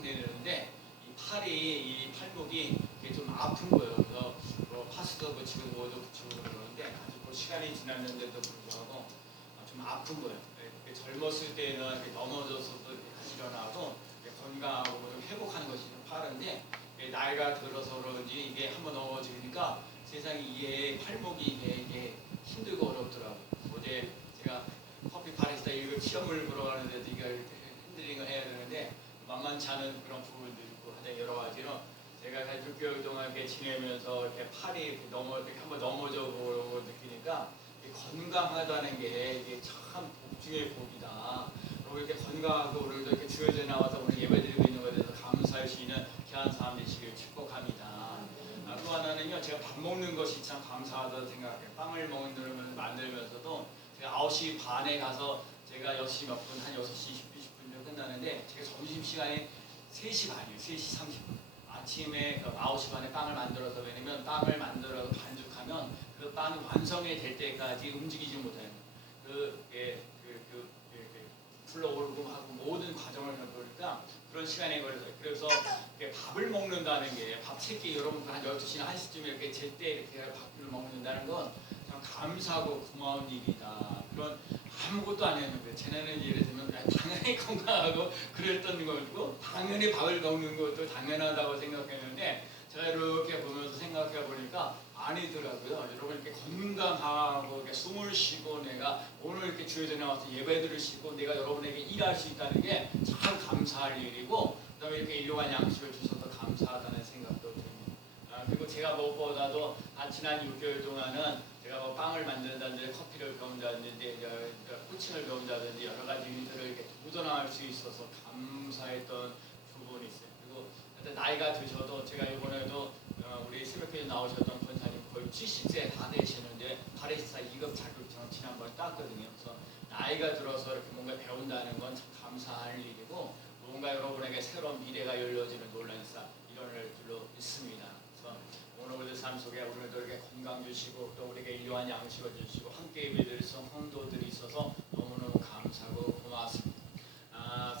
팍팍 내리는데 이 팔이 이 팔목이 이게 좀 아픈 거예요. 그래서 뭐 파스도 붙이고 뭐도 붙이고 그러는데 아주 뭐 시간이 지났는데도 불구하고 좀 아픈 거예요. 젊었을 때는 이렇게 넘어져서도 이렇게 다시 일어나고 건강하고 좀 회복하는 것이 좀 빠른데 나이가 들어서 그런지 이게 한번 넘어지니까 세상에 이게 팔목이 이게 힘들고 어렵더라고요. 어제 제가 커피 바리스타 이거 시험을 보러 가는데도 이걸 힘든 거 해야 되는데 만만치 않은 그런 부분도 있고 하여튼 여러 가지로 제가 한 6개월 동안 이렇게 지내면서 이렇게 팔이 이렇게 이렇게 한번 넘어져 보고 느끼니까 건강하다는 게 이게 참 복 중의 복이다. 그리고 이렇게 건강하고 오늘도 이렇게 주여져 나와서 오늘 예배드리고 있는 것에 대해서 감사할 수 있는 귀한 삶 되시길 축복합니다. 또 하나는요, 제가 밥 먹는 것이 참 감사하다고 생각해요. 빵을 만들면서도 제가 9시 반에 가서 제가 6시 몇 분, 한 6시 10분 끝나는데 제가 점심시간에 3시 반이에요. 3시 30분. 아침에 9시 반에 빵을 만들어서 왜냐면 빵을 만들어서 반죽하면 그 빵이 완성이 될 때까지 움직이지 못해요. 불러오르고 하고 모든 과정을 해보니까 그런 시간이 걸려요. 그래서 밥을 먹는다는 게 밥 새끼 여러분 한 12시나 1시쯤에 이렇게 제때 이렇게 밥을 먹는다는 건 참 감사하고 고마운 일이다. 그런 아무것도 안 했는데 쟤네는 예를 들면 당연히 건강하고 그랬던 거고 당연히 밥을 먹는 것도 당연하다고 생각했는데 제가 이렇게 보면서 생각해 보니까 아니더라고요. 여러분 이렇게 건강하고 이렇게 숨을 쉬고 내가 오늘 이렇게 주여져 나와서 예배들을 쉬고 내가 여러분에게 일할 수 있다는 게 참 감사할 일이고 그다음에 이렇게 일용한 양식을 주셔서 감사하다는 생각도 듭니다. 그리고 제가 무엇보다도 지난 6개월 동안은 제가 뭐 빵을 만든다든지 커피를 배운다든지 코칭을 배운다든지 여러 가지 일들을 이렇게 도전할 수 있어서 감사했던 부분이 있어요. 그리고 나이가 드셔도 제가 이번에도 우리 새벽교회 나오셨던 권사님 거의 70세 다 되시는데 바리스타 2급 자격증을 지난번에 땄거든요. 그래서 나이가 들어서 이렇게 뭔가 배운다는 건 참 감사할 일이고 뭔가 여러분에게 새로운 미래가 열려지는 놀라운 일원을 줄로 믿습니다. 그래서 오늘 우리 삶 속에 오늘도 이렇게 건강 주시고 또 우리에게 일용한 양식을 주시고 함께 예배드릴 성도들이 있어서 너무너무 감사하고 고맙습니다.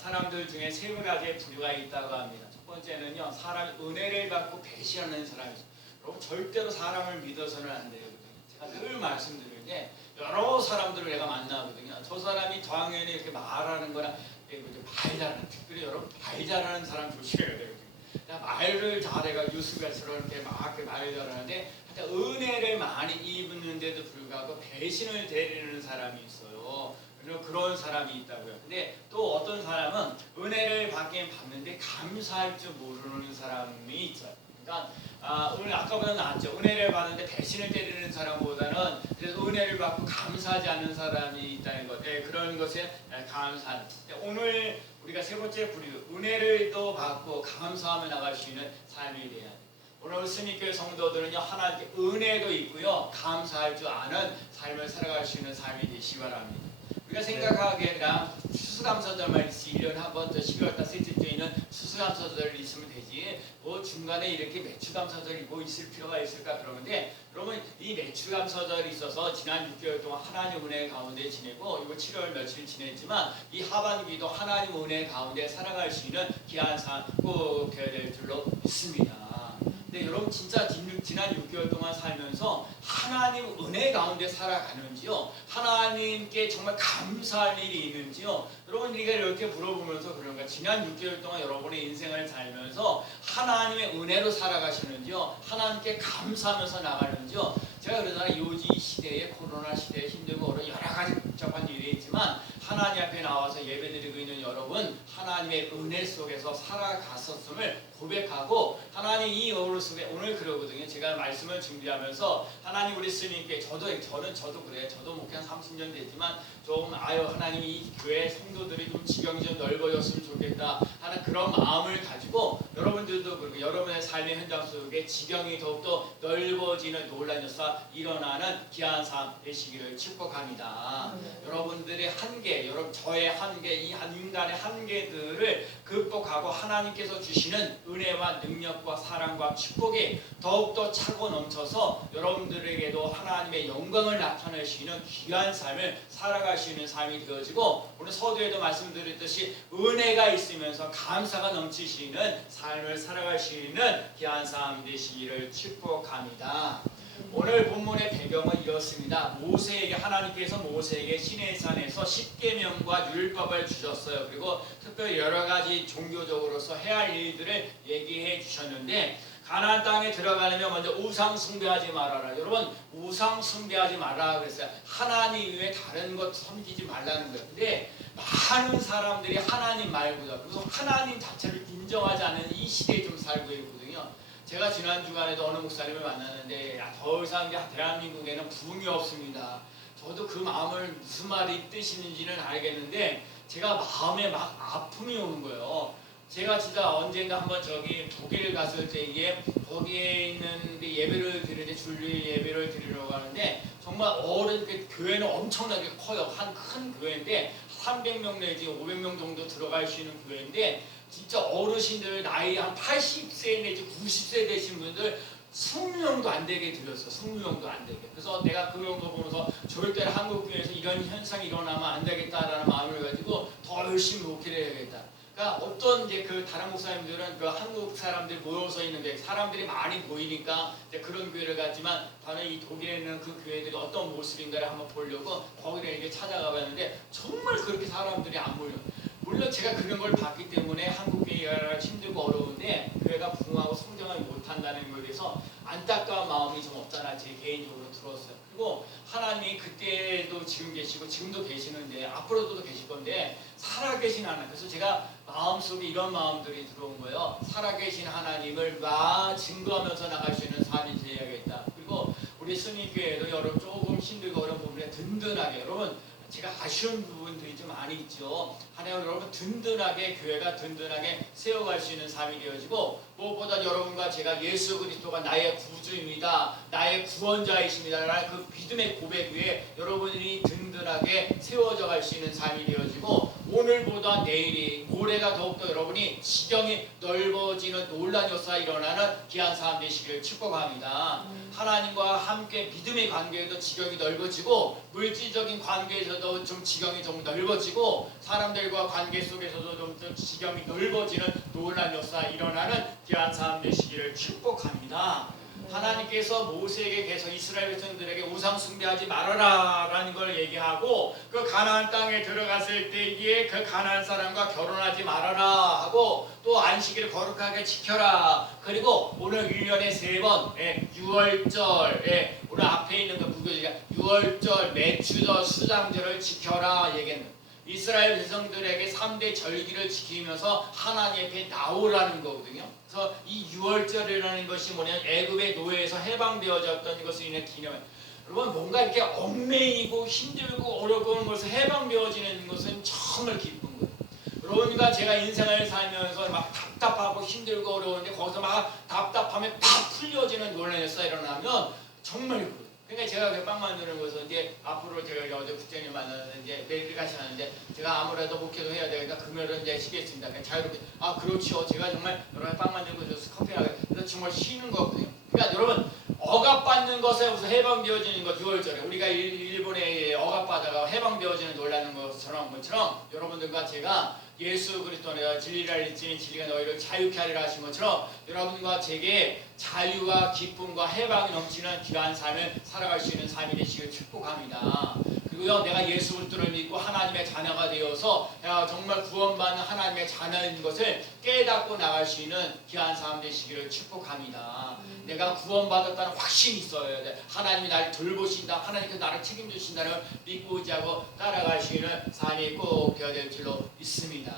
사람들 중에 세 가지의 부류가 있다고 합니다. 첫 번째는요, 사람이 은혜를 받고 배신하는 사람이 있어요. 여러분 절대로 사람을 믿어서는 안 돼요. 제가 늘 말씀드리는데 여러 사람들을 내가 만나거든요. 저 사람이 당연히 이렇게 말하는 거나 말 잘하는, 특별히 여러분 말 잘하는 사람 조심해야 돼요. 말을 잘해가 유스가처럼 이렇게 막 말 잘하는데 은혜를 많이 입는데도 불구하고 배신을 대리는 사람이 있어요. 그런 사람이 있다고요. 근데 또 어떤 사람은 은혜를 받긴 받는데 감사할 줄 모르는 사람이 있어요. 그러니까 오늘 아까보다 낫죠. 은혜를 받는데 배신을 때리는 사람보다는 그래서 은혜를 받고 감사하지 않는 사람이 있다는 것. 그런 것에 감사하는. 오늘 우리가 세 번째 부류, 은혜를 또 받고 감사하며 나갈 수 있는 삶이 돼야 돼요. 오늘 스미교회 성도들은요, 하나님께 은혜도 있고요, 감사할 줄 아는 삶을 살아갈 수 있는 삶이 되시기 바랍니다. 우리가 생각하기에 그냥 추수감사절만 있지 1년에 한 번 더 12월달 셋째 주에 있는 추수감사절 있으면 되지 뭐 중간에 이렇게 매출감사절이 뭐 있을 필요가 있을까 그러는데 그러면 이 매출감사절이 있어서 지난 6개월 동안 하나님 은혜 가운데 지내고 이거 7월 며칠 지냈지만 이 하반기도 하나님 은혜 가운데 살아갈 수 있는 귀한 삶 꼭 되어야 될 줄로 믿습니다. 근데 여러분 진짜 지난 6개월 동안 살면서 하나님 은혜 가운데 살아가는지요? 하나님께 정말 감사할 일이 있는지요? 여러분 우리가 이렇게 물어보면서 그런가 지난 6개월 동안 여러분의 인생을 살면서 하나님의 은혜로 살아가시는지요? 하나님께 감사하면서 나가는지요? 제가 그러잖아요. 이 시대에 코로나 시대에 힘들고 여러 가지 복잡한 일이 있지만 하나님 앞에 나와서 예배드리고 있는 여러분 하나님의 은혜 속에서 살아갔었음을 고백하고 하나님 이 어울 속에 오늘 그러거든요. 제가 말씀을 준비하면서 하나님 우리 스님께 저도 그래요. 저도 목회 한 30년 됐지만 좀 하나님 이 교회 성도들이 좀 지경이 좀 넓어졌으면 좋겠다 하는 그런 마음을 가지고 여러분들도 그렇고 여러분의 삶의 현장 속에 지경이 더욱더 넓어지는 놀라운 역사 일어나는 귀한 삶 되시기를 축복합니다. 여러분들의 한계, 저의 한계, 이 인간의 한계에 한계들을 극복하고 하나님께서 주시는 은혜와 능력과 사랑과 축복이 더욱더 차고 넘쳐서 여러분들에게도 하나님의 영광을 나타낼 수 있는 귀한 삶을 살아갈 수 있는 삶이 되어지고, 오늘 서두에도 말씀드렸듯이 은혜가 있으면서 감사가 넘치시는 삶을 살아갈 수 있는 귀한 삶이 되시기를 축복합니다. 오늘 본문의 배경은 이렇습니다. 하나님께서 모세에게 시내산에서 십계명과 율법을 주셨어요. 그리고 특별히 여러 가지 종교적으로서 해야 할 일들을 얘기해 주셨는데, 가나안 땅에 들어가려면 먼저 우상 숭배하지 말아라. 여러분, 우상 숭배하지 말라 그랬어요. 하나님 외에 다른 것 섬기지 말라는 거예요. 근데 많은 사람들이 하나님 말고도, 그래서 하나님 자체를 인정하지 않는 이 시대에 좀 살고 있거든요. 제가 지난 주간에도 어느 목사님을 만났는데, 더 이상 대한민국에는 부흥이 없습니다. 저도 그 마음을 무슨 말이 뜻이는지는 알겠는데, 제가 마음에 막 아픔이 오는 거예요. 제가 진짜 언젠가 한번 독일 갔을 때에 거기에 있는 예배를 드리는데, 주일 예배를 드리려고 하는데, 정말 교회는 엄청나게 커요. 한 큰 교회인데 300명 내지 500명 정도 들어갈 수 있는 교회인데, 진짜 어르신들 나이 한 80세 내지 90세 되신 분들 20명도 안 되게 드렸어. 20명도 안 되게. 그래서 내가 그 정도 보면서 절대 한국교회에서 이런 현상이 일어나면 안 되겠다라는 마음을 가지고 더 열심히 목회를 해야겠다. 그러니까 어떤 그 다른 목사님들은 그 한국 사람들 모여서 있는데 사람들이 많이 보이니까 이제 그런 교회를 갔지만, 저는 이 독일에 있는 그 교회들이 어떤 모습인가를 한번 보려고 거기를 이렇게 찾아가 봤는데, 정말 그렇게 사람들이 안 몰려. 물론 제가 그런 걸 봤기 때문에 한국 교회가 힘들고 어려운데 교회가 부흥하고 성장을 못한다는 것에 대해서 안타까운 마음이 좀 없잖아, 제 개인적으로 들었어요. 그리고 하나님이 그때도 지금 계시고 지금도 계시는데 앞으로도 계실 건데 살아계신 하나님, 그래서 제가 마음속에 이런 마음들이 들어온 거예요. 살아계신 하나님을 증거하면서 나갈 수 있는 삶이 되어야겠다. 그리고 우리 순위교회도 여러분 조금 힘들고 어려운 부분에 든든하게, 여러분 제가 아쉬운 부분들이 좀 많이 있죠. 하나님 여러분 든든하게, 교회가 든든하게 세워갈 수 있는 삶이 되어지고, 무엇보다 여러분과 제가 예수 그리스도가 나의 구주입니다, 나의 구원자이십니다 라는 그 믿음의 고백 위에 여러분이 든든하게 세워져 갈 수 있는 삶이 되어지고, 오늘보다 내일이, 모레가 더욱더 여러분이 지경이 넓어지는 놀라운 역사가 일어나는 귀한 삶 되시길 축복합니다. 하나님과 함께 믿음의 관계에도 지경이 넓어지고, 물질적인 관계에서도 좀 지경이 좀 넓어지고, 사람들과 관계 속에서도 좀 지경이 넓어지는 놀라운 역사가 일어나는 귀한 삶 되시기를 축복합니다. 하나님께서 모세에게 계속 이스라엘 백성들에게 우상 숭배하지 말아라 라는 걸 얘기하고, 그 가나안 땅에 들어갔을 때에 그 가나안 사람과 결혼하지 말아라 하고, 또 안식일을 거룩하게 지켜라. 그리고 오늘 1년에 3번 유월절, 오늘 앞에 있는 그 무교지가 유월절, 매추절, 수장절을 지켜라 얘기했는, 이스라엘 백성들에게 3대 절기를 지키면서 하나님 앞에 나오라는 거거든요. 그래서 이 유월절이라는 것이 뭐냐면 애굽의 노예에서 해방되어졌던 것을 인해 기념해. 여러분, 뭔가 이렇게 얽매이고 힘들고 어렵고 하는 것을 해방되어지는 것은 정말 기쁜 거예요. 여러분과 제가 인생을 살면서 막 답답하고 힘들고 어려운데, 거기서 막 답답하면 팍 풀려지는 놀라운 역사가 일어나면 정말 기뻐요. 그러니까 제가 빵 만드는 것은 이제 앞으로 제가 어제 국장님 만났는데 이제 내일 같이 하는데, 제가 아무래도 목회도 해야 되니까 금요일은 이제 쉬겠습니다. 그냥 자유롭게. 그렇죠. 제가 정말 여러분 빵 만들고 줘서 커피하고 그래서 정말 쉬는 거거든요. 그러니까 여러분, 억압받는 것에 우선 해방되어지는 것, 6월절에 우리가 일본에 억압받아가 해방되어지는 놀라는 것처럼 여러분들과 제가 예수 그리스도가 진리를 알리지니 진리가 너희를 자유케 하리라 하신 것처럼, 여러분과 제게 자유와 기쁨과 해방이 넘치는 귀한 삶을 살아갈 수 있는 삶이 되시길 축복합니다. 그리고요, 내가 예수 그리스도를 믿고 하나님의 자녀가 되어서 정말 구원받는 하나님의 자녀인 것을 깨닫고 나갈 수 있는 귀한 삶 되시기를 축복합니다. 내가 구원받았다는 확신이 있어야 돼. 하나님이 나를 돌보신다, 하나님께서 나를 책임주신다는 걸 믿고 의지하고 따라갈 수 있는 삶이 꼭 되어야 될 줄로 믿습니다.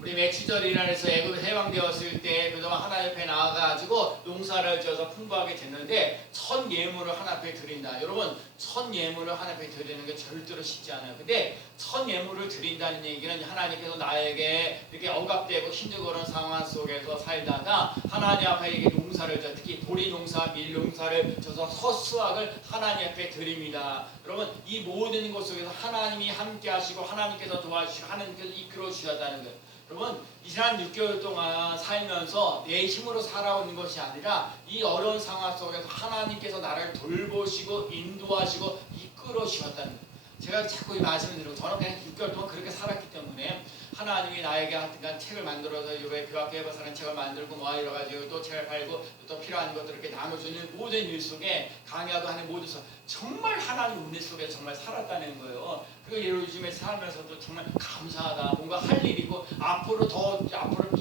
우리 매추절이라서 애굽에 해방되었을 때 그동안 하나님 앞에 나와가지고 농사를 지어서 풍부하게 됐는데, 첫 예물을 하나님 앞에 드린다. 여러분, 첫 예물을 하나님 앞에 드리는 게 절대로 쉽지 않아요. 근데 첫 예물을 드린다는 얘기는 하나님께서 나에게 이렇게 억압되고 힘들고 그런 상황 속에서 살다가 하나님 앞에 이게 농사를 져, 특히 보리 농사, 밀 농사를 져서 서수확을 하나님 앞에 드립니다. 여러분, 이 모든 것 속에서 하나님이 함께 하시고 하나님께서 도와주시고 하나님께서 이끌어 주셨다는 거예요. 여러분, 이 지난 6개월 동안 살면서 내 힘으로 살아오는 것이 아니라 이 어려운 상황 속에서 하나님께서 나를 돌보시고 인도하시고 이끌어 주셨다는 거예요. 제가 자꾸 이 말씀을 드리고 저는 그냥 6개월 동안 그렇게 살았기 때문에 하나님이 나에게 하여튼간 책을 만들어서 이렇게 그 앞에 해봐서는 책을 만들고 뭐 여러 가지 또 책을 팔고 또 필요한 것들을 이렇게 나눠주는 모든 일 속에 강의하고 하는 모든 정말 하나님 은혜 속에 정말 살았다는 거예요. 그리고 요즘에 살면서도 정말 감사하다. 뭔가 할 일이고 앞으로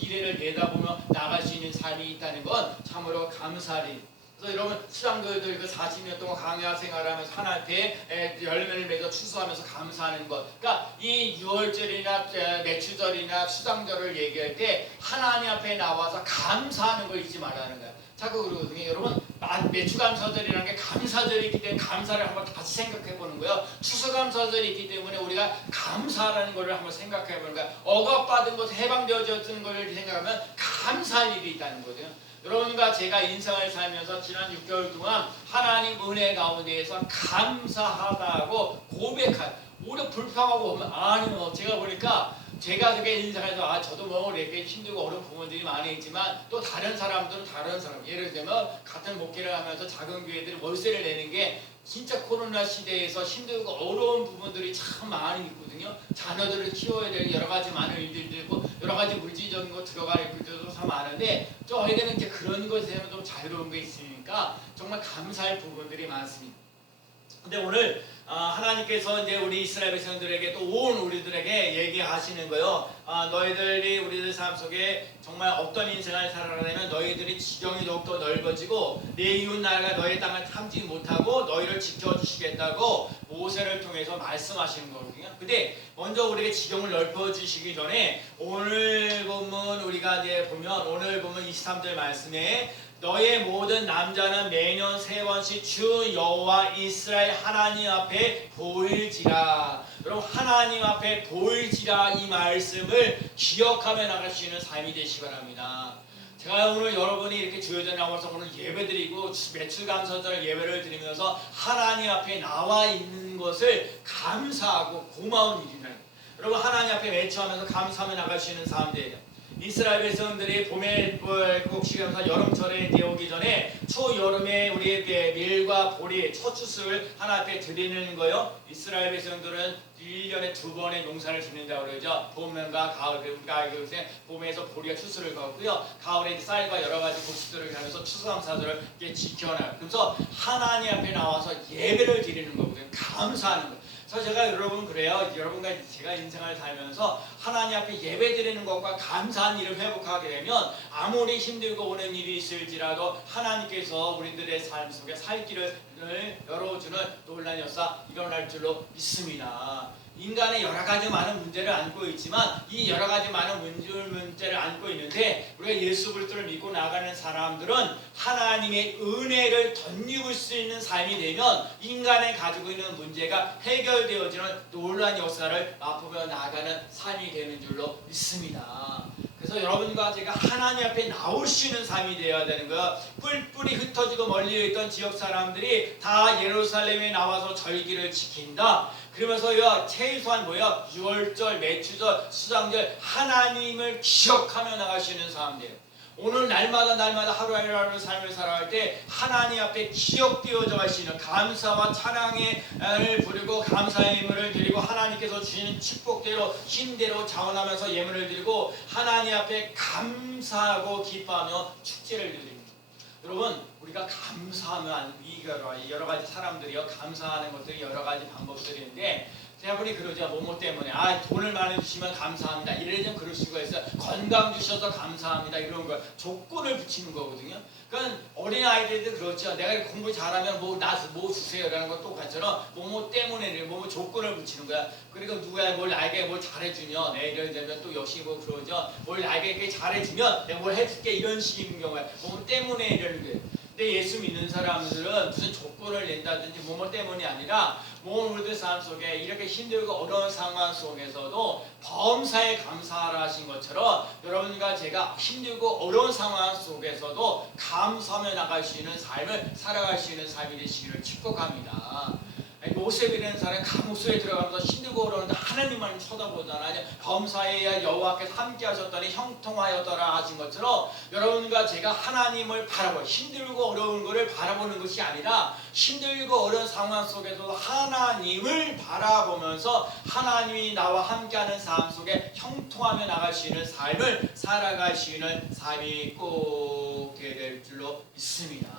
미래를 내다보며 나갈 수 있는 삶이 있다는 건 참으로 감사리. 그래서 여러분 수장들들 그 40년 동안 강야 생활하면서 하나님께 열매를 맺어 추수하면서 감사하는 것. 그러니까 이 유월절이나 매추절이나 수장절을 얘기할 때 하나님 앞에 나와서 감사하는 걸 잊지 말라는 거야. 자꾸 그러거든요. 여러분 매추감사절이라는 게 감사절이 있기 때문에 감사를 한번 다시 생각해 보는 거예요. 추수감사절이 있기 때문에 우리가 감사라는 것을 한번 생각해 보는 거야. 억압받은 것 해방되어졌는 것을 생각하면 감사할 일이 있다는 거죠. 여러분과 제가 인생을 살면서 지난 6개월 동안 하나님 은혜 가운데에서 감사하다고 고백할 오히려 불평하고 보면 아니요 제가 보니까 제가 그렇게 인생에서 저도 뭐 이렇게 힘들고 어려운 부분들이 많이 있지만 또 다른 사람들은 다른 사람 예를 들면 같은 목회를 하면서 작은 교회들이 월세를 내는 게 진짜 코로나 시대에서 힘들고 어려운 부분들이 참 많이 있거든요. 자녀들을 키워야 될 여러 가지 많은 일들도 있고 여러 가지 물질적인 거 들어갈 것들도 참 많은데 저에게는 이제 그런 것에는 좀 자유로운 게 있으니까 정말 감사할 부분들이 많습니다. 근데 오늘 하나님께서 이제 우리 이스라엘 백성들에게 또 온 우리들에게 얘기하시는 거예요. 너희들이 우리들 삶 속에 정말 어떤 인생을 살아가려면 너희들이 지경이 더욱더 넓어지고 내 이웃 나라가 너희 땅을 탐지 못하고 너희를 지켜주시겠다고 모세를 통해서 말씀하시는 거거든요. 근데 먼저 우리에게 지경을 넓혀주시기 전에 오늘 본문 우리가 이제 보면 오늘 보면 23절 말씀에 너의 모든 남자는 매년 3번씩 주 여호와 이스라엘 하나님 앞에 보일지라. 여러분 하나님 앞에 보일지라 이 말씀을 기억하며 나갈 수 있는 삶이 되시기 바랍니다. 제가 오늘 여러분이 이렇게 주여전에 나와서 오늘 예배드리고 매출감사절 예배를 드리면서 하나님 앞에 나와 있는 것을 감사하고 고마운 일이라는 여러분 하나님 앞에 매초하면서 감사하며 나갈 수 있는 삶들이에요. 이스라엘 백성들이 봄에 곡식하면서 여름철에 오기 전에 초여름에 우리에게 밀과 보리, 초추수를 하나 앞에 드리는 거예요. 이스라엘 백성들은 1년에 2번의 농사를 짓는다고 그러죠. 봄과 가을, 그러니까 봄에서 보리와 추수를 거고요. 가을에 쌀과 여러 가지 곡식들을 하면서 추수감사절을 지켜놔요. 그래서 하나님 앞에 나와서 예배를 드리는 거거든요. 감사하는 거예요. 그래서 제가 여러분 그래요. 여러분과 제가 인생을 살면서 하나님 앞에 예배드리는 것과 감사한 일을 회복하게 되면 아무리 힘들고 오는 일이 있을지라도 하나님께서 우리들의 삶 속에 살 길을 열어주는 놀라운 역사 일어날 줄로 믿습니다. 인간의 여러 가지 많은 문제를 안고 있지만 이 여러 가지 많은 문제를 안고 있는데 우리가 예수 그리스도를 믿고 나가는 사람들은 하나님의 은혜를 덧입을 수 있는 삶이 되면 인간이 가지고 있는 문제가 해결되어지는 놀라운 역사를 맛보며 나아가는 삶이 되는 줄로 믿습니다. 그래서 여러분과 제가 하나님 앞에 나올 수 있는 삶이 되어야 되는 거예요. 뿔뿔이 흩어지고 멀리 있던 지역 사람들이 다 예루살렘에 나와서 절기를 지킨다. 그러면서요 최소한 뭐야 6월절, 매추절, 수장절 하나님을 기억하며 나갈 수 있는 사람들. 오늘 날마다 하루하루 삶을 살아갈 때 하나님 앞에 기억되어져 갈 수 있는 감사와 찬양을 부르고 감사의 예물을 드리고 하나님께서 주시는 축복대로 힘대로 자원하면서 예물을 드리고 하나님 앞에 감사하고 기뻐하며 축제를 드립니다. 여러분 우리가 감사하면 여러 가지 사람들이요 감사하는 것들이 여러 가지 방법들이 있는데 제가 보니 그러죠. 뭐뭐 때문에 돈을 많이 주시면 감사합니다. 이래좀 그럴 수가 있어요. 건강 주셔서 감사합니다. 이런 거 조건을 붙이는 거거든요. 그러니까 어린 아이들도 그렇죠. 내가 공부 잘하면 뭐 주세요라는 것 똑같처럼 뭐뭐 때문에 뭐뭐 조건을 붙이는 거야. 그리고 누가 나에게 뭘 잘해주면 예를 들면 또 역시 뭐 그러죠. 뭘 나에게 잘해주면 내가 뭘 해줄게 이런 식인 경우에 뭐뭐 때문에 이러는 거예요. 근데 예수 믿는 사람들은 무슨 조건을 낸다든지 뭐뭐 때문이 아니라 우리들 삶 속에 이렇게 힘들고 어려운 상황 속에서도 범사에 감사하라 하신 것처럼 여러분과 제가 힘들고 어려운 상황 속에서도 감사하며 나갈 수 있는 삶을 살아갈 수 있는 삶이 되시기를 축복합니다. 요셉이라는 사람이 감옥소에 들어가면서 힘들고 어려운데 하나님만 쳐다보잖아요. 범사에 여호와께서 함께 하셨더니 형통하였더라 하신 것처럼 여러분과 제가 하나님을 바라보고 힘들고 어려운 것을 바라보는 것이 아니라 힘들고 어려운 상황 속에서도 하나님을 바라보면서 하나님이 나와 함께하는 삶 속에 형통하며 나갈 수 있는 삶을 살아갈 수 있는 삶이 꼭 될 줄로 믿습니다.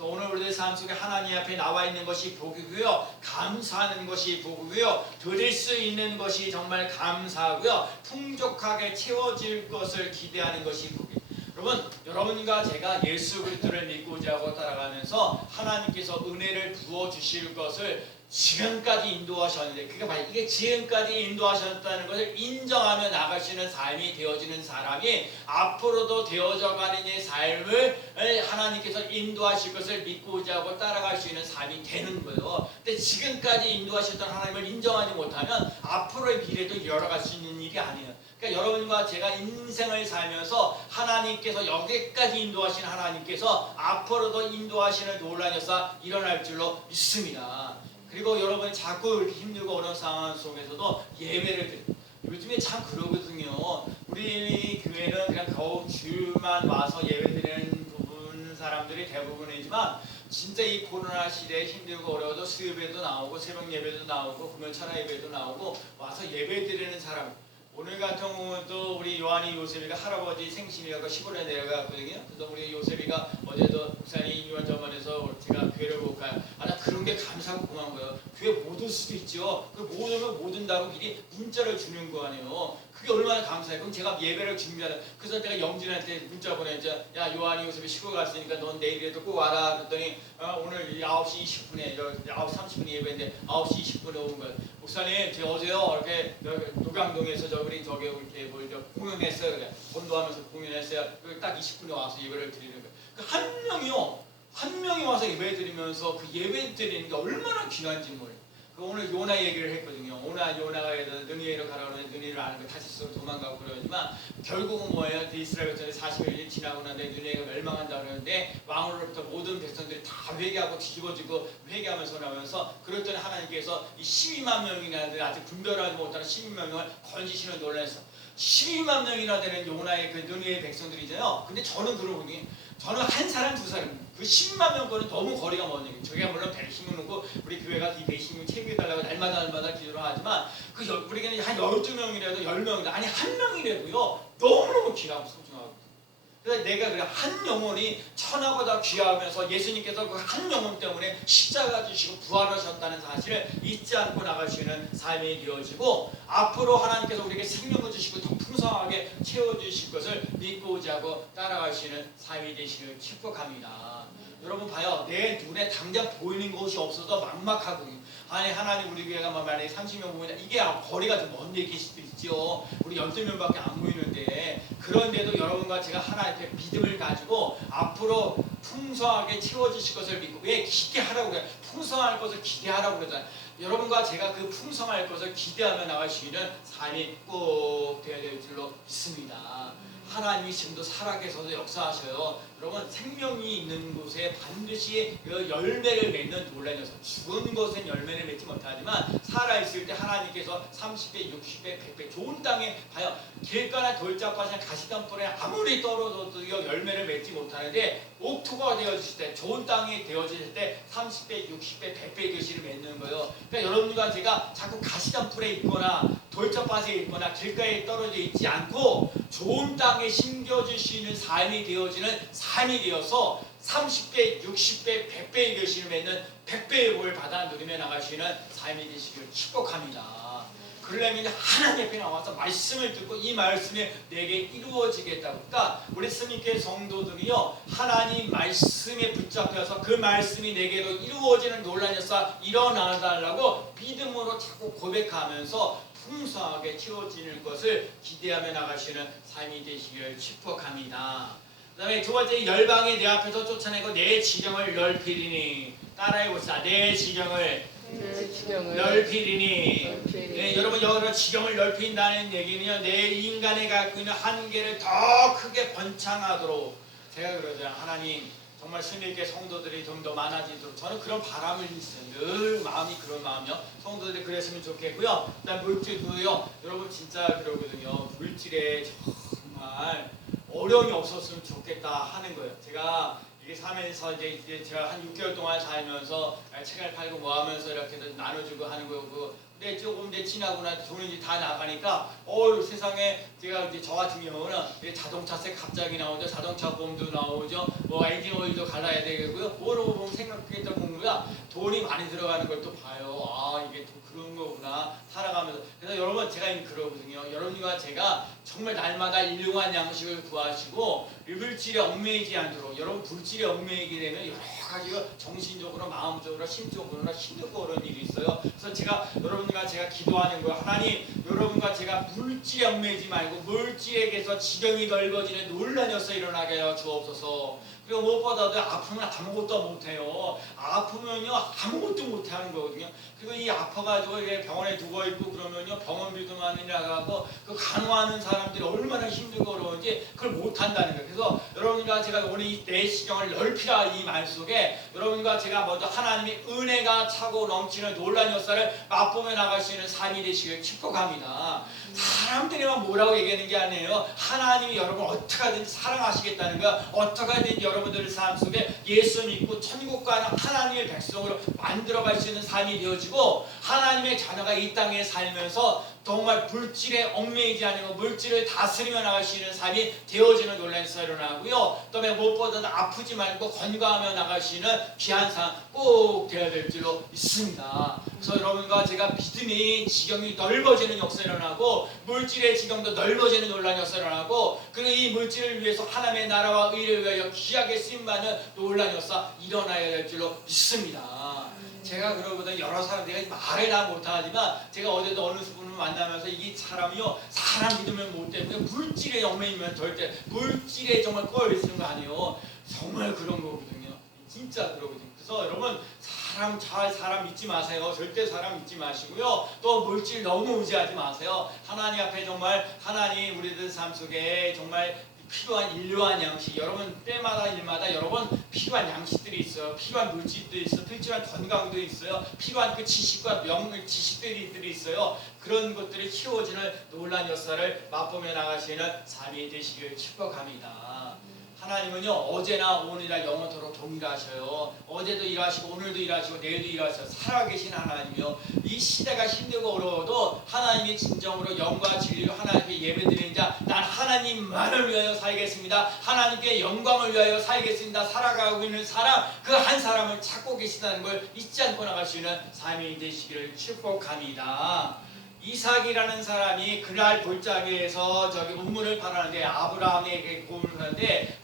오늘 우리의 삶 속에 하나님 앞에 나와 있는 것이 복이고요. 감사하는 것이 복이고요. 드릴 수 있는 것이 정말 감사하고요. 풍족하게 채워질 것을 기대하는 것이 복이에요. 여러분과 제가 예수 그리스도를 믿고자 하고 따라가면서 하나님께서 은혜를 부어주실 것을 지금까지 인도하셨는데 그게 바로 이게 지금까지 인도하셨다는 것을 인정하며 나갈 수 있는 삶이 되어지는 사람이 앞으로도 되어져가는 이 삶을 하나님께서 인도하실 것을 믿고자 하고 따라갈 수 있는 삶이 되는 거예요. 근데 지금까지 인도하셨던 하나님을 인정하지 못하면 앞으로의 미래도 이어갈 수 있는 일이 아니에요. 그러니까 여러분과 제가 인생을 살면서 하나님께서 여기까지 인도하신 하나님께서 앞으로도 인도하시는 놀라운 역사 일어날 줄로 믿습니다. 그리고 여러분이 자꾸 이렇게 힘들고 어려운 상황 속에서도 예배를 드립니다. 요즘에 참 그러거든요. 우리 교회는 그냥 겨우 주만 와서 예배드리는 부분 사람들이 대부분이지만 진짜 이 코로나 시대에 힘들고 어려워도 수요예배도 나오고 새벽 예배도 나오고 금요 찬양 예배도 나오고 와서 예배드리는 사람. 오늘 같은 경우도 우리 요한이 요셉이가 할아버지 생신이라고 시골에 내려갔거든요. 그래서 우리 요셉이가 어제도 목사님 유언 전문에서 제가 교회를 볼까요? 나 그런 게 감사하고 고마운 거예요. 교회 못 올 수도 있죠. 그 못 오면 못 온다고 미리 문자를 주는 거 아니에요. 그게 얼마나 감사해요. 그럼 제가 예배를 준비하는. 그래서 내가 영진한테 문자 보내자. 야 요한이 요셉이 시골 갔으니까 넌 내일이라도 꼭 와라. 그랬더니 오늘 9시 20분에 9시 30분에 예배인데 9시 20분에 온 거예요. 목사님, 제가 어제요 이렇게 노강동에서 우리 이렇게 공연했어요. 그래. 전도하면서 공연했어요. 딱 20분에 와서 예배를 드리는 거예요. 한 명이 와서 예배 드리면서 그 예배 드리는 게 얼마나 귀한지 몰라요. 오늘 요나 얘기를 했거든요. 요나가 느니에로 가라고 하는데 느니를 아는 거 다시 도망가고 그러지만 결국은 뭐예요? 이스라엘 백성이 40일이 지나고 난데 느니에가 멸망한다 그러는데 왕으로부터 모든 백성들이 다 회개하고 뒤집어지고 회개하면서 나오면서 그랬더니 하나님께서 이 12만 명이나 아직 분별하지 못하는 12만 명을 건지시는 논란에서 12만 명이나 되는 요나의 그 느니의 백성들이잖아요. 근데 저는 그러보니 저는 한 사람 두 사람 그 10만 명 거는 너무 거리가 먼 얘기예요. 저희가 물론 배심을 놓고 우리 교회가 이 배심을 체크해달라고 날마다 기도를 하지만 우리에게는 한 12명이라도 10명이라도 아니 한 명이라도요 너무너무 귀하고 소중하고 그래서 내가 그래 한 영혼이 천하보다 귀하면서 예수님께서 그 한 영혼 때문에 십자가 지시고 부활하셨다는 사실을 잊지 않고 나갈 수 있는 삶이 되어지고 앞으로 하나님께서 우리에게 생명을 주시고 더 풍성하게 채워주실 것을 믿고자 하고 따라갈 수 있는 삶이 되시길 축복합니다. 여러분 봐요. 내 눈에 당장 보이는 것이 없어서 막막하거든요. 아니 하나님 우리 교회가 만약에 30명 보이냐 이게 거리가 좀 먼 얘기일 수도 있죠. 우리 12명밖에 안 보이는데 그런데도 여러분과 제가 하나님 앞에 믿음을 가지고 앞으로 풍성하게 채워주실 것을 믿고 왜 기대하라고 그래요. 풍성할 것을 기대하라고 그러잖아요. 여러분과 제가 그 풍성할 것을 기대하며 나갈 수 있는 삶이 꼭 되어야 될 줄로 믿습니다. 하나님이 지금도 살아계셔서 역사하셔요. 여러분 생명이 있는 곳에 반드시 그 열매를 맺는 놀라운 녀석. 죽은 것은 열매를 맺지 못하지만 살아있을 때 하나님께서 30배, 60배, 100배 좋은 땅에 봐요. 길가나 돌짝밭이나 가시덤불에 아무리 떨어져도 열매를 맺지 못하는데 옥토가 되어질 때 좋은 땅이 되어질 때 30배, 60배, 100배 교실을 맺는 거예요. 그러니까 여러분과 제가 자꾸 가시덤불에 있거나 돌짝밭에 있거나 길가에 떨어져 있지 않고 좋은 땅에 심겨질 수 있는 삶이 되어지는 삶이 되어서 30배, 60배, 100배의 교실을 맺는 100배의 복을 받아 누리며 나갈 수 있는 삶이 되시길 축복합니다. 그러려면 하나님 앞에 나와서 말씀을 듣고 이 말씀이 내게 이루어지겠다고. 그러니까 우리 스님교회 성도들이요 하나님 말씀에 붙잡혀서 그 말씀이 내게도 이루어지는 놀라운 역사 일어나달라고 믿음으로 자꾸 고백하면서 풍성하게 채워지는 것을 기대하며 나가시는 삶이 되시길 축복합니다. 그 다음에 두 번째 열방이 내 앞에서 쫓아내고 내 지경을 넓히리니 따라해봅시다. 내 지경을 넓히리니. 네, 여러분 여기서 지경을 넓힌다는 얘기는요 내 인간에 갖고 있는 한계를 더 크게 번창하도록 제가 그러잖아요. 하나님 정말 스님께 성도들이 좀 더 많아지도록 저는 그런 바람을 있어요. 늘 마음에 마음이 그런 마음이요. 성도들이 그랬으면 좋겠고요. 그다음 물질도요. 여러분 진짜 그러거든요. 물질에 정말 어려움이 없었으면 좋겠다 하는 거예요. 제가 이게 살면서 이제 제가 한 6개월 동안 살면서 책을 팔고 뭐 하면서 이렇게 나눠주고 하는 거고. 근데 조금 이제 지나고 나서 돈이 이제 다 나가니까 세상에 제가 이제 저 같은 경우는 자동차세 갑자기 나오죠. 자동차 보험도 나오죠. 뭐 엔진 오일도 갈아야 되고요. 뭐로 보면 생각했던 공부야. 돈이 많이 들어가는 걸 또 봐요. 아 이게 또 그런 거구나 살아가면서. 그래서 여러분 제가 그러거든요. 여러분과 제가 정말 날마다 일용할 양식을 구하시고 물질에 얽매이지 않도록. 여러분 물질에 얽매이게 되면 여러 가지가 정신적으로 마음적으로 심적으로나 힘들고 그런 일이 있어요. 그래서 제가 여러분과 제가 기도하는 거예요. 하나님 여러분과 제가 물질에 얽매이지 말고 물질에게서 지경이 넓어지는 논란이 일어나게 하여 주옵소서. 그리고 무엇보다도 아프면 아무것도 못해요. 아프면요 아무것도 못하는 거거든요. 그리고 이 아파가지고 병원에 누워있고 그러면요 병원비도 많이 나가고 그 간호하는 사람들이 얼마나 힘들고 어려운지 그걸 못한다는 거예요. 그래서 여러분과 제가 오늘 이 내 시경을 넓히라 이 말 속에 여러분과 제가 먼저 하나님의 은혜가 차고 넘치는 놀라운 역사를 맛보며 나갈 수 있는 삶이 되시길 축복합니다. 사람들이만 뭐라고 얘기하는 게 아니에요. 하나님이 여러분 어떻게 하든지 사랑하시겠다는 거야. 어떻게 하든지 여러분들의 삶 속에 예수 믿고 천국 가는 하나님의 백성으로 만들어갈 수 있는 삶이 되어지고 하나님의 자녀가 이 땅에 살면서 정말 물질에 얽매이지 않고 물질을 다스리며 나갈 수 있는 삶이 되어지는 놀라운 역사가 일어나고요. 그다음에 무엇보다도 아프지 말고 건강하며 나갈 수 있는 귀한 삶 꼭 되어야 될 줄로 믿습니다. 그래서 여러분과 제가 믿음이 지경이 넓어지는 역사가 일어나고 물질의 지경도 넓어지는 놀라운 역사가 일어나고 그리고 이 물질을 위해서 하나님의 나라와 의를 위하여 귀하게 쓰임받는 놀라운 역사 일어나야 될 줄로 믿습니다. 제가 그러거든 여러 사람들이 말을 다 못하지만 제가 어제도 어느 분을 만나면서 이 사람이요 사람 믿으면 못 되고요 물질에 얽매이면 절대 물질에 정말 꼬여 있는 거 아니에요. 정말 그런 거거든요. 진짜 그러거든요. 그래서 여러분 사람 믿지 마세요. 절대 사람 믿지 마시고요. 또 물질 너무 의지하지 마세요. 하나님 앞에 정말 하나님 우리들 삶 속에 정말 필요한 일료한 양식 여러분 때마다 일마다 여러분 필요한 양식들이 있어요. 필요한 물질들이 있어요. 필요한 건강도 있어요. 필요한 그 지식과 지식들이 있어요. 그런 것들이 키워지는 놀라운 역사를 맛보며 나가시는 삶이 되시길 축복합니다. 하나님은요 어제나 오늘이나 영원토록 동일하셔요. 어제도 일하시고 오늘도 일하시고 내일도 일하셔요. 살아계신 하나님이요. 이 시대가 힘들고 어려워도 하나님이 진정으로 영과 진리로 하나님께 예배드리는 자 난 하나님만을 위하여 살겠습니다. 하나님께 영광을 위하여 살겠습니다. 살아가고 있는 사람 그 한 사람을 찾고 계시다는 걸 잊지 않고 나갈 수 있는 삶이 되시기를 축복합니다. 이삭이라는 사람이 그랄 골짜기에서 저기 우물을 파라는데 아브라함에게 도움을 하는데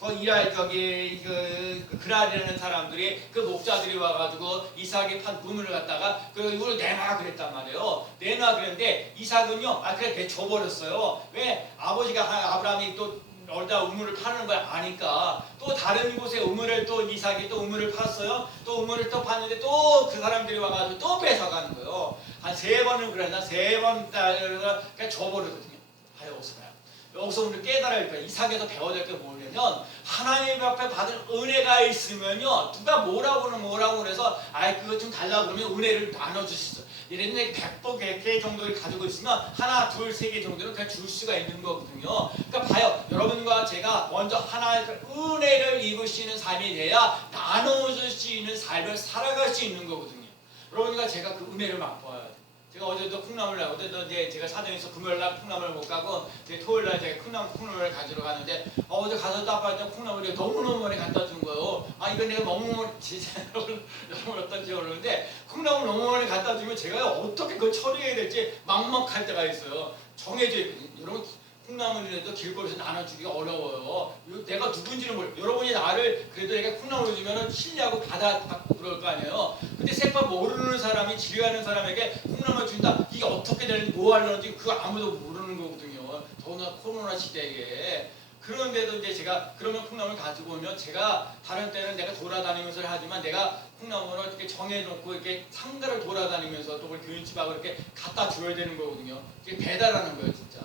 그랄이라는 사람들이 그 목자들이 와가지고 이삭이 판 우물을 갖다가 그 우물을 내놔 그랬단 말이에요. 내놔 그랬는데 이삭은요 그래 줘버렸어요. 왜 아버지가 아브라함이 또 어디다 우물을 파는 걸 아니까 또 다른 곳에 우물을 또 이삭이 또 우물을 팠어요. 또 우물을 또 팠는데 또 그 사람들이 와가지고 또 뺏어가는 거예요. 한 3번은 그랬나 3번 그냥 줘버리거든요. 여기서 우리 깨달아야 할 거예요. 이삭에서 배워야 될 게 뭐냐면 하나님 앞에 받은 은혜가 있으면요 누가 뭐라고 그래서 그거 좀 달라고 그러면 은혜를 나눠주시죠. 예를 들면 100개 정도를 가지고 있으면 하나, 둘, 3개 정도는 그냥 줄 수가 있는 거거든요. 그러니까 봐요. 여러분과 제가 먼저 하나의 은혜를 입으시는 삶이 돼야 나눠줄 수 있는 삶을 살아갈 수 있는 거거든요. 여러분과 제가 그 은혜를 맛봐야 돼요. 제가 어제도 어제도 이제 제가 사정에서 금요일날 콩나물 못 가고 토요일날 제가 콩나물을 가지러 가는데 어제 가서 따봤더니 콩나물이 너무너무 많이 갖다 준 거예요. 이거 내가 너무 진짜 여러분 어떤지 모르는데 콩나물 너무 많이 갖다 주면 제가 어떻게 그걸 처리해야 될지 막막할 때가 있어요. 정해져 있거든요. 여러분 콩나물이라도 길거리에서 나눠주기가 어려워요. 내가 누군지는 모르고 여러분이 나를 그래도 내가 콩나물을 주면 신뢰하고 받고 그럴 거 아니에요. 근데 색깔 모르는 사람이 지뢰하는 사람에게 콩나물 준다. 이게 어떻게 되는지 뭐 하려는지 그거 아무도 모르는 거거든요. 더구나 코로나 시대에. 그런데도 이제 제가 그러면 콩나물 가지고 오면 제가 다른 때는 내가 돌아다니면서 하지만 내가 콩나물을 이렇게 정해놓고 이렇게 상가를 돌아다니면서 또 교인집하고 이렇게 갖다 줘야 되는 거거든요. 이게 배달하는 거예요, 진짜.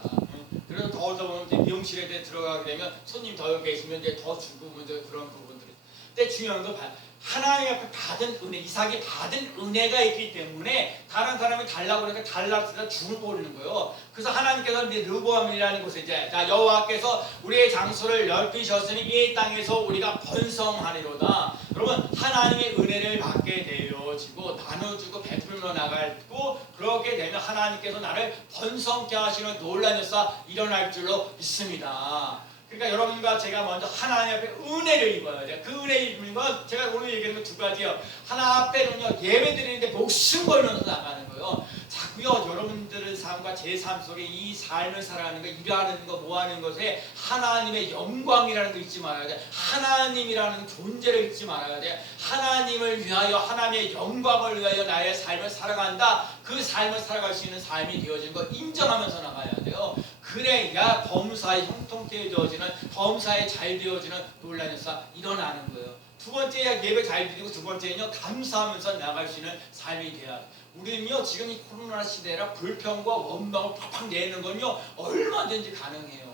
그래서 더워서 보면 이제 미용실에 들어가게 되면 손님 더 계시면 이제 더 주고 이제 그런 부분들이. 근데 중요한 건 하나님 앞에 받은 은혜, 이삭이 받은 은혜가 있기 때문에 다른 사람이 달라고 그러니까 달라서 죽을 거리는 거예요. 그래서 하나님께서 르보암이라는 곳에 이제 여호와께서 우리의 장소를 넓히셨으니 이 땅에서 우리가 번성하리로다. 여러분 하나님의 은혜를 받게 되어지고 나눠주고 베풀며 나가고 그렇게 되면 하나님께서 나를 번성케 하시는 놀라운 역사 일어날 줄로 믿습니다. 그러니까 여러분과 제가 먼저 하나님 앞에 은혜를 입어야 돼요. 그 은혜 입는 건 제가 오늘 얘기하는 건 두 가지예요. 하나 앞에는요 예배 드리는데 목숨 걸면서 나가는 거예요. 자꾸요 여러분들의 삶과 제 삶 속에 이 삶을 살아가는 거, 일하는 거, 뭐하는 것에 하나님의 영광이라는 거 잊지 말아야 돼. 하나님이라는 존재를 잊지 말아야 돼. 하나님을 위하여 하나님의 영광을 위하여 나의 삶을 살아간다. 그 삶을 살아갈 수 있는 삶이 되어진 거 인정하면서 나가야 돼요. 그래야 범사에 형통케 되어지는, 범사에 잘 되어지는 놀라운 역사 일어나는 거예요. 두 번째 예배 잘 드리고 두 번째는요 감사하면서 나갈 수 있는 삶이 돼야 돼요. 우리는요 지금 이 코로나 시대라 불평과 원망을 팍팍 내는 건요 얼마든지 가능해요.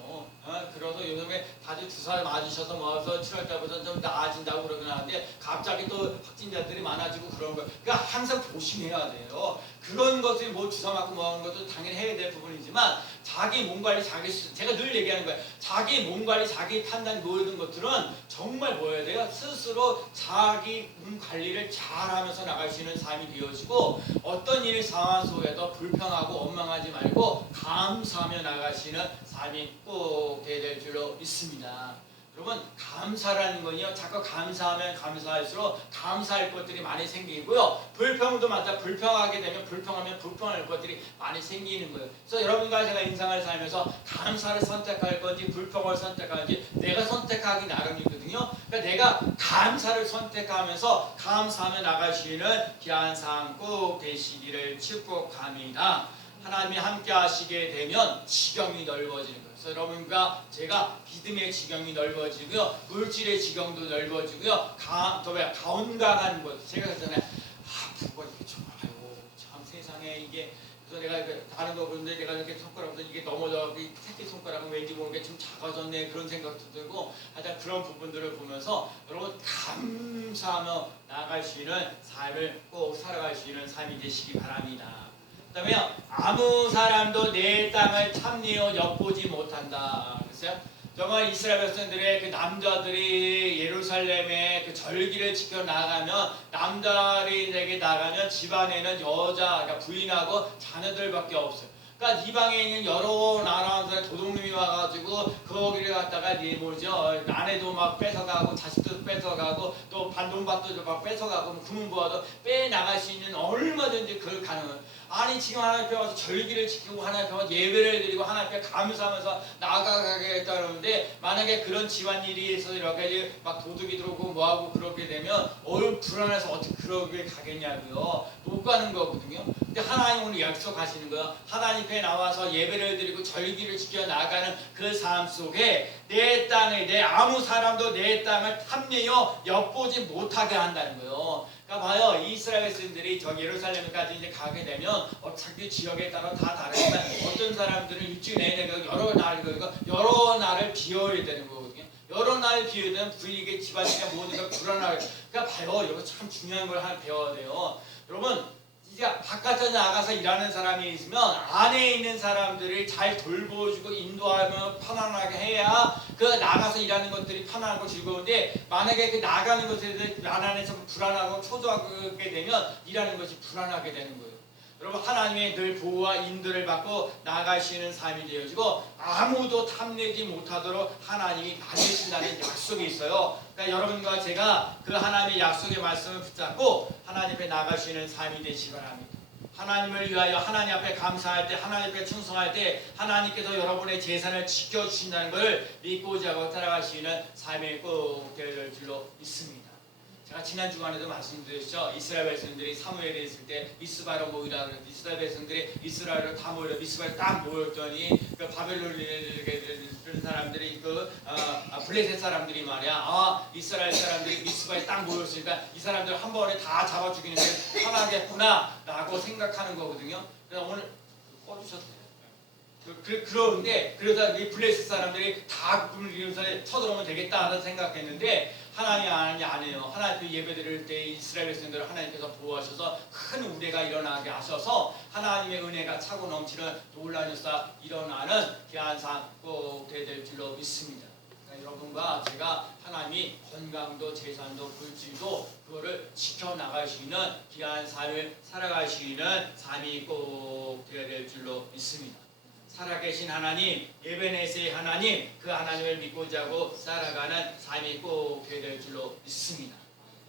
그래서 요즘에 다들 주사 맞으셔서 모아서 7월달부터 좀 나아진다고 그러긴 하는데 갑자기 또 확진자들이 많아지고 그런 거. 그러니까 항상 조심해야 돼요. 그런 것을 뭐 주사 맞고 뭐 하는 것도 당연히 해야 될 부분이지만 자기 몸 관리, 제가 늘 얘기하는 거예요. 자기 몸 관리, 자기 판단 모든 것들은 정말 뭐 해야 돼요? 스스로 자기 몸 관리를 잘 하면서 나갈 수 있는 삶이 되어지고 어떤 일 상황 속에도 불평하고 원망하지 말고 감사하며 나가시는 삶이 꼭 되어야 될 줄로 믿습니다. 여러분 감사라는 건요 자꾸 감사하면 감사할수록 감사할 것들이 많이 생기고요 불평도 맞다. 불평하게 되면 불평하면 불평할 것들이 많이 생기는 거예요. 그래서 여러분과 제가 인생을 살면서 감사를 선택할 건지 불평을 선택할지 내가 선택하기 나름이거든요. 그러니까 내가 감사를 선택하면서 감사하며 나갈 수 있는 귀한 삶 꼭 되시기를 축복합니다. 하나님이 함께 하시게 되면 지경이 넓어지는 거예요. 그래서 여러분과 제가 믿음의 지경이 넓어지고요. 물질의 지경도 넓어지고요. 가온강한 것. 제가 그랬잖아요. 부가 이게 정말 참 세상에 이게 그래서 내가 다른 거 보는데 내가 이렇게 손가락으로 이게 넘어져 새끼 손가락은 왠지 모르게 좀 작아졌네 그런 생각도 들고 하여튼 그런 부분들을 보면서 여러분 감사하며 나아갈 수 있는 삶을 꼭 살아갈 수 있는 삶이 되시기 바랍니다. 그 다음에 아무 사람도 내 땅을 탐내어 엿보지 못한다. 그랬어요? 정말 이스라엘 백성들의 그 남자들이 예루살렘에 그 절기를 지켜 나가면 남자들에게 나가면 집안에는 여자, 그러니까 부인하고 자녀들밖에 없어요. 그러니까 이방에 있는 여러 나라에서 도둑놈이 와가지고 거기를 갖다가 뭐죠? 아내도 막 뺏어가고 자식도 뺏어가고 또 반돈밭도 막 뺏어가고 금은보화도 빼나갈 수 있는 얼마든지 그걸 가능한. 아니 지금 하나님 앞에 와서 절기를 지키고 하나님 앞에 와서 예배를 드리고 하나님 앞에 감사하면서 나아가겠다는데 만약에 그런 집안일이 있어서 이렇게 막 도둑이 들어오고 뭐하고 그렇게 되면 불안해서 어떻게 그렇게 가겠냐고요. 못 가는 거거든요. 근데 하나님 오늘 약속하시는 거예요. 하나님 앞에 나와서 예배를 드리고 절기를 지켜 나가는 그 삶 속에 내 땅에 내 아무 사람도 내 땅을 탐내어 엿보지 못하게 한다는 거예요. 그러니까 봐요. 이스라엘 백성들이 저 예루살렘까지 이제 가게 되면 자기 지역에 따라 다 다르지만 어떤 사람들은 일주일 내내 여러 날을 비워야 되는 거거든요. 여러 날 비우면 부인에게 집안이가 모두가 불안하게. 그러니까 봐요. 이거 참 중요한 걸 하나 배워야 돼요. 여러분 이제 바깥에 나가서 일하는 사람이 있으면 안에 있는 사람들을 잘 돌보주고 인도하며 편안하게 해야 그 나가서 일하는 것들이 편안하고 즐거운데 만약에 그 나가는 것에 대해 안에서 불안하고 초조하게 되면 일하는 것이 불안하게 되는 거예요. 여러분 하나님의 늘 보호와 인도를 받고 나가시는 삶이 되어지고 아무도 탐내지 못하도록 하나님이 만드신다는 약속이 있어요. 그러니까 여러분과 제가 그 하나님의 약속의 말씀을 붙잡고 하나님 앞에 나가시는 삶이 되시기 바랍니다. 하나님을 위하여 하나님 앞에 감사할 때 하나님 앞에 충성할 때 하나님께서 여러분의 재산을 지켜주신다는 것을 믿고자 하고 따라가시는 삶이 꼭 될 줄로 믿습니다. 제가 지난 주간에도 말씀드렸죠. 이스라엘 백성들이 사무엘에 있을 때 미스바로 모이라 그랬더니 이스라엘 백성들이 이스라엘로 다 모이라 미스바에 딱 모였더니 그 바벨론에 사람들이 블레셋 사람들이 말이야. 이스라엘 사람들이 미스바에 딱 모였으니까 이 사람들 한 번에 다 잡아 죽이는 게 편하겠구나 라고 생각하는 거거든요. 그래서 오늘 꺼주셨어요. 그러는데 그러다 이 블레셋 사람들이 다 그러면서 쳐들어오면 되겠다 하는 생각했는데 하나님이 아니에요. 하나님 그 예배 드릴 때 이스라엘 백성들을 하나님께서 보호하셔서 큰 우레가 일어나게 하셔서 하나님의 은혜가 차고 넘치는 놀라운 역사 일어나는 귀한 삶 꼭 되될 줄로 믿습니다. 그러니까 여러분과 제가 하나님이 건강도 재산도 물질도 그거를 지켜나갈 수 있는 귀한 삶을 살아갈 수 있는 삶이 꼭 되어야 될 줄로 믿습니다. 살아계신 하나님, 에베네세의 하나님, 그 하나님을 믿고자 하고 살아가는 삶이 꼭 되어야 될 줄로 믿습니다.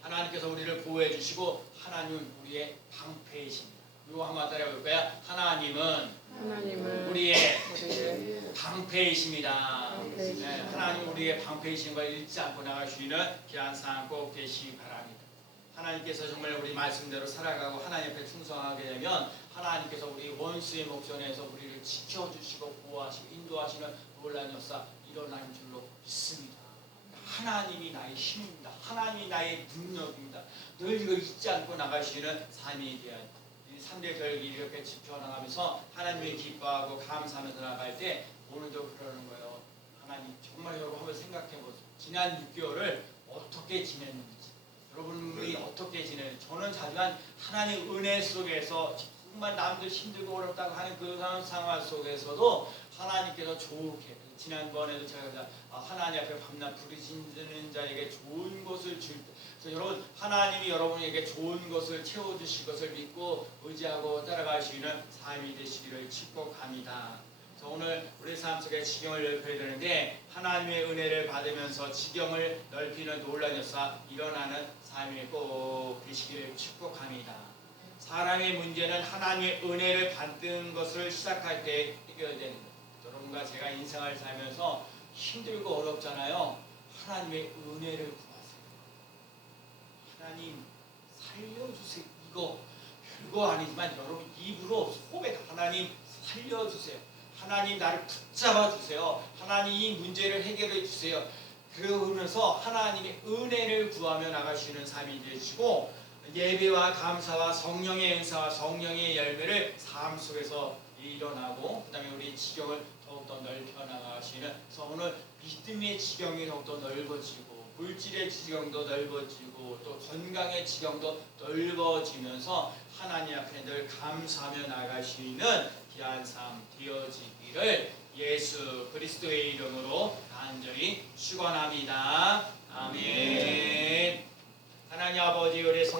하나님께서 우리를 보호해 주시고 하나님은 우리의 방패이십니다. 이거 한번 따라해볼까요? 하나님은 우리의 방패이십니다. 네, 하나님 우리의 방패이신 걸 잊지 않고 나갈 수 있는 귀한 삶 꼭 되시기 바랍니다. 하나님께서 정말 우리 말씀대로 살아가고 하나님 앞에 충성하게 되면 하나님께서 우리 원수의 목전에서 우리를 지켜주시고 보호하시고 인도하시는 놀라운 역사 일어나는 줄로 믿습니다. 하나님이 나의 힘입니다. 하나님이 나의 능력입니다. 늘 이걸 잊지 않고 나갈 수 있는 삶이 되어야 합니다. 3대 별기 이렇게 지켜나가면서 하나님을 기뻐하고 감사하면서 나갈 때 오늘도 그러는 거예요. 하나님 정말 여러분 한번 생각해 보세요. 지난 6개월을 어떻게 지냈는지 여러분이 어떻게 지내는지 저는 자주한 하나님 은혜 속에서 정말 남들 힘들고 어렵다고 하는 그 상황 속에서도 하나님께서 좋게 지난번에도 제가 하나님 앞에 밤낮 부르짖는 자에게 좋은 것을 줄 때 그래서 여러분 하나님이 여러분에게 좋은 것을 채워주실 것을 믿고 의지하고 따라갈 수 있는 삶이 되시기를 축복합니다. 그래서 오늘 우리 삶 속에 지경을 넓혀야 되는데 하나님의 은혜를 받으면서 지경을 넓히는 놀라운 역사 일어나는 삶이 꼭 되시기를 축복합니다. 사람의 문제는 하나님의 은혜를 받는 것을 시작할 때 해결되는 것. 여러분과 제가 인생을 살면서 힘들고 어렵잖아요. 하나님의 은혜를 구하세요. 하나님 살려주세요. 이거 별거 아니지만 여러분 입으로 속에 하나님 살려주세요. 하나님 나를 붙잡아 주세요. 하나님 이 문제를 해결해 주세요. 그러면서 하나님의 은혜를 구하며 나가시는 삶이 되시고 예배와 감사와 성령의 은사와 성령의 열매를 삶 속에서 일어나고 그 다음에 우리 지경을 더욱더 넓혀 나가시는 그래서 오늘 믿음의 지경이 더욱더 넓어지고 물질의 지경도 넓어지고 또 건강의 지경도 넓어지면서 하나님 앞에 늘 감사하며 나갈 수 있는 귀한 삶 되어지기를 예수 그리스도의 이름으로 간절히 축원합니다. 아멘. 하나님 아버지 우리 성